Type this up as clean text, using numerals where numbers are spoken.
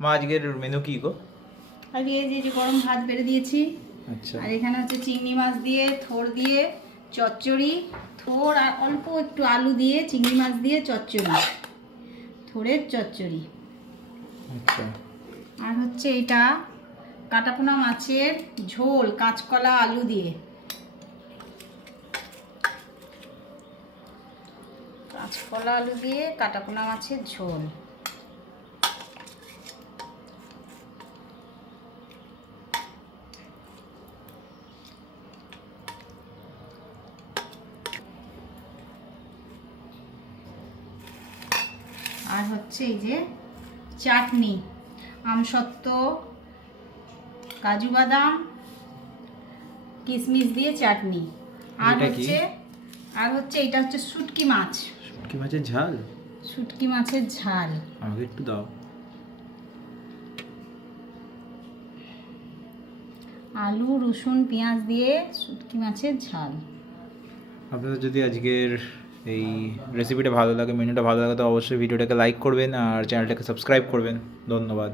মা আজকের মেনু কি গো? আজকে এই যে গরম ভাত বেড়ে দিয়েছি। আচ্ছা। আর এখানে হচ্ছে চিংড়ি মাছ দিয়ে থোড় দিয়ে চচ্চড়ি, থোড় আর অল্প একটু আলু দিয়ে চিংড়ি মাছ দিয়ে চচ্চড়ি, থোড়ের চচ্চড়ি। আচ্ছা। আর হচ্ছে এটা কাটাপোনা মাছের ঝোল কাঁচকলা আলু দিয়ে। কাঁচকলা আলু দিয়ে কাটাপোনা মাছের ঝোল। আর হচ্ছে এই যে চাটনি, আমসত্ত্ব, কাজু বাদাম, কিশমিশ দিয়ে চাটনি। আর হচ্ছে এটা হচ্ছে শুটকি মাছ। শুটকি মাছের ঝাল? শুটকি মাছের ঝাল। আমাকে একটু দাও। আলু, রসুন, পেঁয়াজ দিয়ে শুটকি মাছের ঝাল। আপনাদের যদি আজকের এই রেসিপিটা ভালো লাগে, মেনুটা ভালো লাগে, তো অবশ্যই ভিডিওটাকে লাইক করবেন আর চ্যানেলটাকে সাবস্ক্রাইব করবেন। ধন্যবাদ।